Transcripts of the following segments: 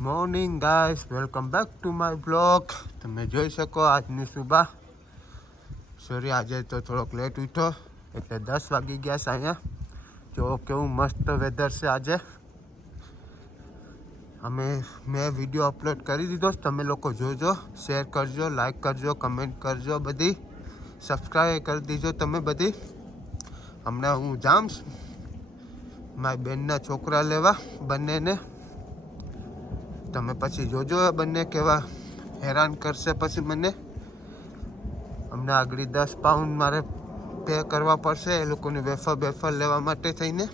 Morning guys, welcome back to my blog. તમે જોઈ શકો આજની સુબહ. સોરી, આજે તો થોડોક લેટ ઉઠ્યો એટલે 10 વાગી ગયા છે અહીંયા. જો કેવું મસ્ત વેધર છે આજે. મેં વિડીયો અપલોડ કરી દીધો. તમે લોકો જોજો, શેર કરજો, લાઈક કરજો, કમેન્ટ કરજો, બધી સબસ્ક્રાઈબ કરી દીજો તમે બધી. હમણાં હું જામ મારી બેનના છોકરા લેવા બંનેને. તમે પછી જોજો બંને કેવા હેરાન કરશે પછી મને. અમને આગળ 10 પાઉન્ડ મારે પે કરવા પડશે એ લોકોને વેફર લેવા માટે થઈને.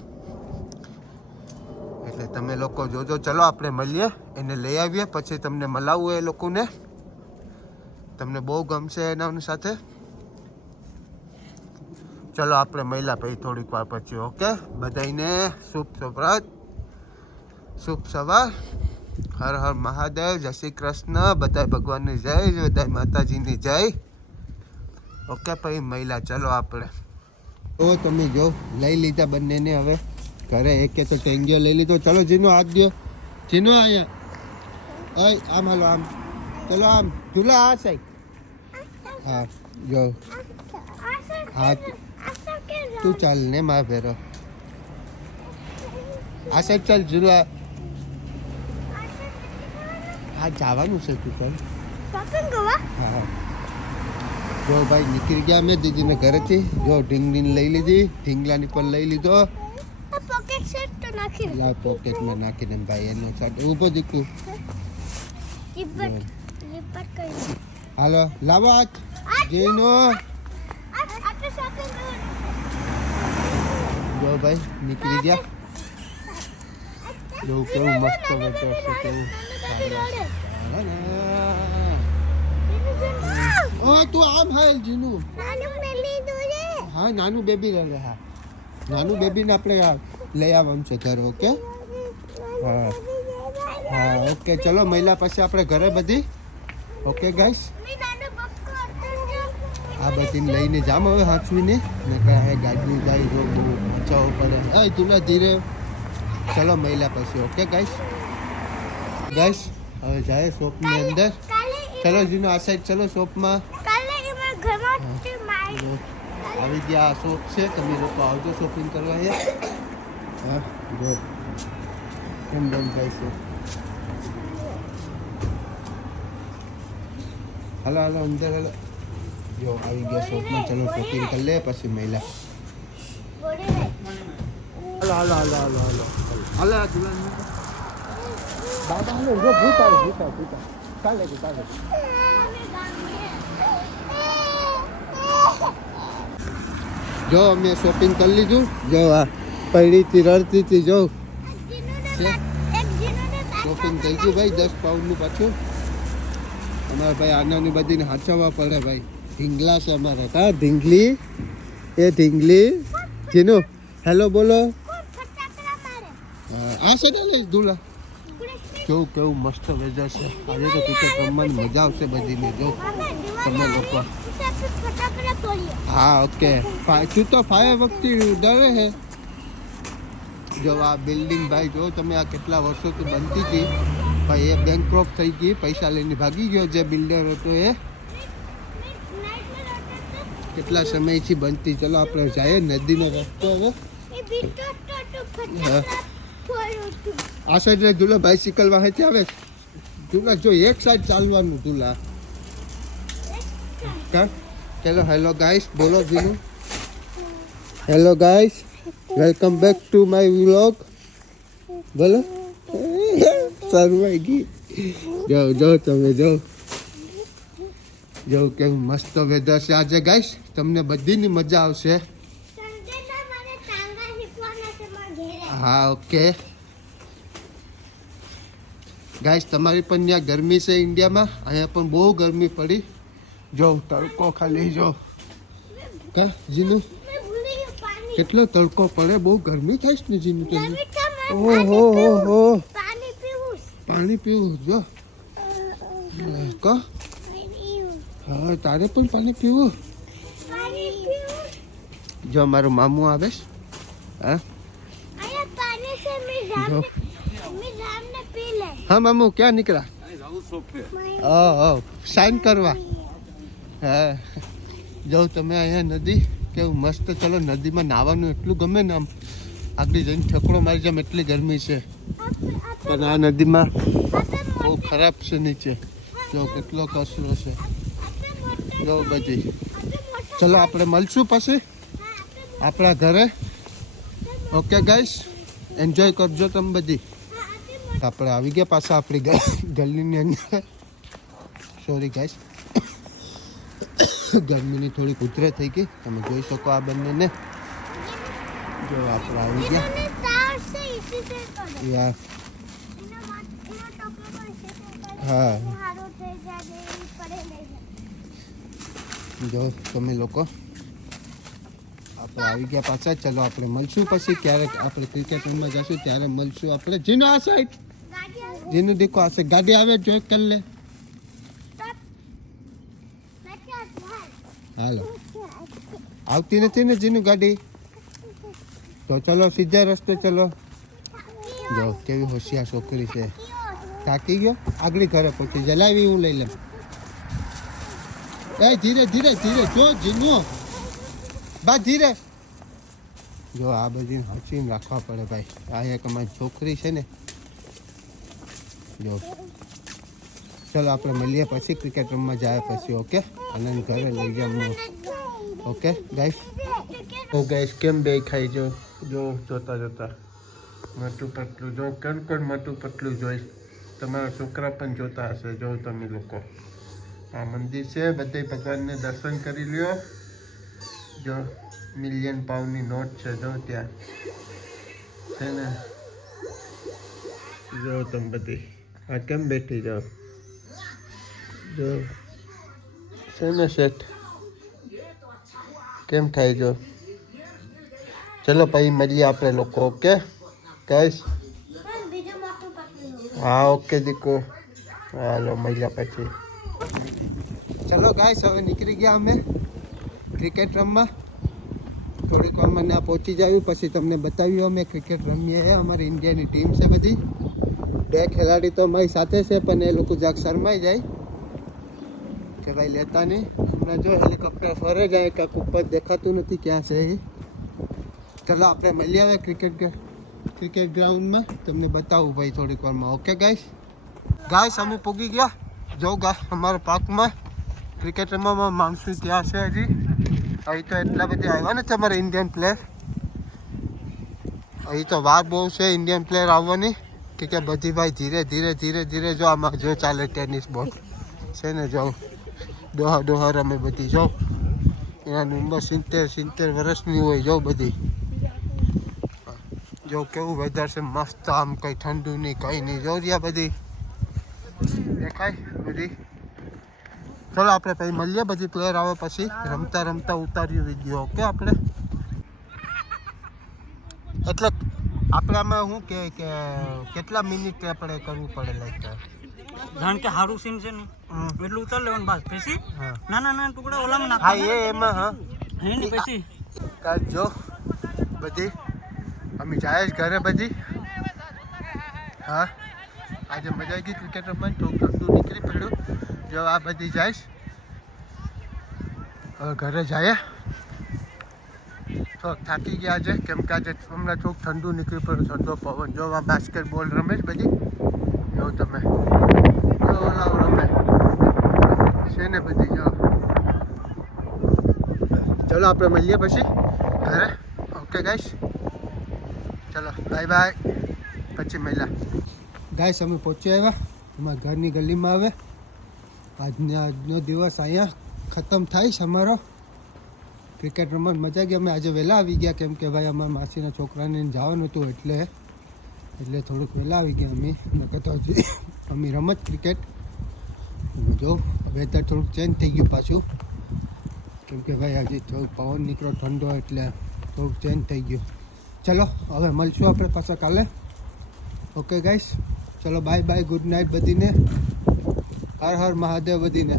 એટલે તમે લોકો જોજો. ચલો આપણે મળીએ, એને લઈ આવીએ, પછી તમને મળાવું એ લોકોને. તમને બહુ ગમશે એના સાથે. ચલો આપણે મળ્યા પછી થોડીક વાર પછી. ઓકે, બધાને શુભ સવાર. હર હર મહાદેવ, જય શ્રી કૃષ્ણ. બધા ભગવાનની જય, બધા માતાજીની જય. ઓકે પછી મહિલા. ચલો આપણે. તો તમે જો લઈ લીધા બંનેને હવે ઘરે. એકે તો ટેંગિયો લઈ લીધો. ચલો જીનો હાથ દો. જીનો અહીંયા ઓય આમ હાલો આમ. ચલો આમ ઝૂલા આ સાઈડ. હા જો હાથ તું ચાલ ને માર ભેરો. આ સાઈડ ચાલ ઝૂલા. હા જવાનું છે તું ચાલ. હા જો ભાઈ નીકળી ગયા અમે દીદીને ઘરેથી. જો ઢીંગલીને લઈ લીધી, ઢીંગલાની પણ લઈ લીધો. પોકેટમાં નાખીને ભાઈ એનો સાથે ઊભો દીકું. હાલો લાવો આજ જઈનો. જો ભાઈ નીકળી ગયા. જો કેવું મસ્ત વેધર છે, કેવું. ઓ તું આમ હાલ જીનું. હા નાનું બેબી રહે. હા નાનું બેબીને આપણે લઈ આવવાનું છે ઘરે. ઓકે હા હા ઓકે. ચલો મહિલા પાસે આપણે ઘરે બધી. ઓકે ગાઈસ, આ બધીને લઈને જામ હવે હાંચવીને. ને કહે ગાડી ગાઈ જો બહુ બચાવવું પડે. હા તુલા ધીરે. ચલો મહિલા પછી. ઓકે ગાઈસ હવે જાય શોપની અંદર. ચલો જીનો આ સાઈડ. ચલો શોપમાં આવી ગયા. આ શોપ છે, તમે લોકો આવજો શોપિંગ કરવા. હા જો કેમ બંધ થાય છે. હાલો હાલો અંદર હાલો. જો આવી ગયા શોપમાં. ચલો શોપિંગ કરી લે પછી મહિલા. હાલો હાલો હાલો હાલો હાલો હાલો દાદા હાલો. જો ભૂતા ચાલે જો અમે શોપિંગ કરી લીધું. જો આ પડીથી રડતી હતી. જો શોપિંગ થઈ ગયું ભાઈ. 10 પાઉન્ડનું પાછું. અમારે ભાઈ આનાની બધીને હાચવવા પડે ભાઈ. ઢીંગલા છે અમારે. હા ઢીંગલી. એ ઢીંગલી જીનું હેલો બોલો. આ છે ને લઈ દુલા. કેવું કેવું મસ્ત વેધર છે આજે. તો ક્રિકેટ રમવાની મજા આવશે બધીને. જો તમે લોકો. હા ઓકે. તું તો ફાયર વખતે ડરે છે. જો આ બિલ્ડિંગ ભાઈ જો તમે, આ કેટલા વર્ષોથી બનતી હતી ભાઈ. એ બેંકરોપ થઈ ગઈ, પૈસા લઈને ભાગી ગયો જે બિલ્ડર હતો એ. કેટલા સમયથી બનતી. ચલો આપણે જઈએ નદીનો રસ્તો હવે. આ સાઈડ ને ઝૂલા બાઇસિકલ વાહેથી આવે. ઝૂલા જો એક સાઈડ ચાલવાનું ઝૂલા. ચલો હેલો ગાઈસ બોલો જીનું. Hello guys, welcome back to my vlog. બોલો. સરવાઈ ગઈ. જો તમે જો કેવું મસ્ત વેધર છે આજે ગાઈસ. તમને બધીની મજા આવશે. હા ઓકે ગાઈસ, તમારી પણ ત્યાં ગરમી છે ઇન્ડિયામાં. અહીંયા પણ બહુ ગરમી પડી. જો તડકો ખાલી જો કા જીનું કેટલો તડકો પડે. બહુ ગરમી થાય છે ને જીનું. ઓહો પાણી પીવું. જો કા હા તારે પણ પાણી પીવું. જો મારું મામું આવે છે. હા જો हाँ मामू क्या निकला? साइन करवा હા જો તમે અહીંયા નદી કેવું મસ્ત. ચલો નદીમાં નાહવાનું એટલું ગમે ને, આમ આગળ જઈને ઠકડો મારી જામ એટલી ગરમી છે. પણ આ નદીમાં બહુ ખરાબ છે નીચે. જો કેટલો કચરો છે જો બધી. ચલો આપણે મળશું પછી આપણા ઘરે. ઓકે ગાઈસ, એન્જોય કરજો તમે બધી. આપણે આવી ગયા પાછા આપણી ગલીની અંદર. સોરી ગાઈસ, ગરમીની થોડીક ઉતરે થઈ ગઈ. તમે જોઈ શકો આ બંનેને. જો આપણે આવી ગયા. યાર હા જો તમે લોકો આપણે આવી ગયા પાછા. ચલો આપણે મળશું પછી ક્યારેક. આપણે ક્રિકેટ રમવા જશું ત્યારે મળશું આપણે. જીનો આ સાઈડ, જીનું દેખો આ સાઈડ ગાડી આવે જોઈ કરી લે. હાલો આવતી નથી ને જીનું ગાડી. તો ચલો સીધા રસ્તે ચલો. જો કેવી હોશિયાર છોકરી છે. થાકી ગયો આગળ ઘરે પછી જલાવી હું લઈ લઉં. એ ધીરે ધીરે ધીરે જો જીનો બા ધીરે. જો આ બધી હસીને રાખવા પડે ભાઈ. આ એક અમારી છોકરી છે ને. જો ચલો આપણે મળીએ પછી ક્રિકેટ રમવા જાય પછી. ઓકે અને ઘરે લઈ જાઉં. Okay guys. ઓ ગાઈસ કેમ બે ખાઈ જો જોતા જોતા મોટું પતલું જો કોણ મોટું પતલું જોઈ. તમારા છોકરા પણ જોતા હશે. જો તમે લોકો આ મંદિર છે. બધે ભગવાનને દર્શન કરી લ્યો. જો મિલિયન પાઉન્ડની નોટ છે જો ત્યાં છે ને. જો તમે બધી આ કેમ બેઠી જાઓ. જો છે ને શેઠ કેમ થાય જો. ચલો પછી મળીએ આપણે લોકો. Okay guys. હા ઓકે દીકો હાલો મળ્યા પછી. ચલો ગાઈસ હવે નીકળી ગયા અમે ક્રિકેટ રમવા. થોડીક વારમાં ના પહોંચી જાવ્યું પછી તમને બતાવ્યું અમે ક્રિકેટ રમીએ. અમારી ઇન્ડિયાની ટીમ છે બધી. 2 ખેલાડી તો અમારી સાથે છે પણ એ લોકો જાગ શરમાઈ જાય કે ભાઈ લેતા નહીં. હમણાં જો હેલિકોપ્ટર ફરે જાય કાંક ઉપર દેખાતું નથી ક્યાં છે એ. ચલો આપણે મળી આવે ક્રિકેટ ગ્રાઉન્ડમાં. તમને બતાવું ભાઈ થોડીક વારમાં. ઓકે ગાઈસ અમે પૂગી ગયા. જો અમારા પાર્કમાં ક્રિકેટ રમવામાં માણસો ત્યાં છે હજી. અહીં તો એટલા બધી આવ્યા નથી અમારા ઇન્ડિયન પ્લેયર. અહીં તો વાર બહુ છે ઇન્ડિયન પ્લેયર આવવાની. કે બધી ભાઈ ધીરે ધીરે ધીરે ધીરે જો આમાં જો ચાલે ટેનિસ બોલ છે ને. જો ડોહા રમે બધી. જો એનાની ઉંમર 70 વર્ષની હોય. જો બધી જો કેવું વેધર છે મસ્ત. આમ કંઈ ઠંડુ નહીં કંઈ નહીં. જો રહ્યા બધી દેખાય બધી. ચલો આપણે પછી મળીએ. બધી પ્લેયર આવે પછી રમતા રમતા ઉતાર્યું વિડીયો. ઓકે આપણે એટલે આપણે આમાં શું કે કેટલા મિનિટ આપણે કરવું પડે લાઈક જાણ કે હારું સીન છે ને એટલું ઉતાર લેવાનું બસ. પછી નાના ટુકડા ઓલામાં હા એમાં હા એની પછી જો બધી અમે જાય જ ઘરે બધી. હા આજે મજા આવી ગઈ ક્રિકેટ રમવાની. થોડું ઠંડુ નીકળી પડ્યું. જો આ બધી જાય હવે ઘરે જાય. થોડોક થાકી ગયા છે કેમ કે આજે હમણાં થોડુંક ઠંડુ નીકળી પડ્યું. ઠંડો પવન. જો આ બાસ્કેટબોલ રમે જ બધી. જો તમે ઓલા રમે છે ને બધી. જો ચલો આપણે મળીએ પછી ઘરે. ઓકે ગાઈસ ચલો બાય પછી મળ્યા. ગાઈસ અમે પહોંચી આવ્યા અમારા ઘરની ગલીમાં. આવે આજનો દિવસ અહીંયા ખતમ થાય છે અમારો. ક્રિકેટ રમવાની મજા ગઈ. અમે આજે વહેલા આવી ગયા કેમ કે ભાઈ અમારા માસીના છોકરાને જવાનું હતું એટલે થોડુંક વહેલા આવી ગયા અમે. નકર તો હજી અમે રમત ક્રિકેટ. જો વેધર થોડુંક ચેન્જ થઈ ગયું પાછું કેમ કે ભાઈ હજી થોડુંક પવન નીકળ્યો ઠંડો એટલે થોડુંક ચેન્જ થઈ ગયું. ચલો હવે મળશું આપણે પાછા કાલે. ઓકે ગાઈસ ચલો bye good night બધીને. Har Har Mahadev બધીને.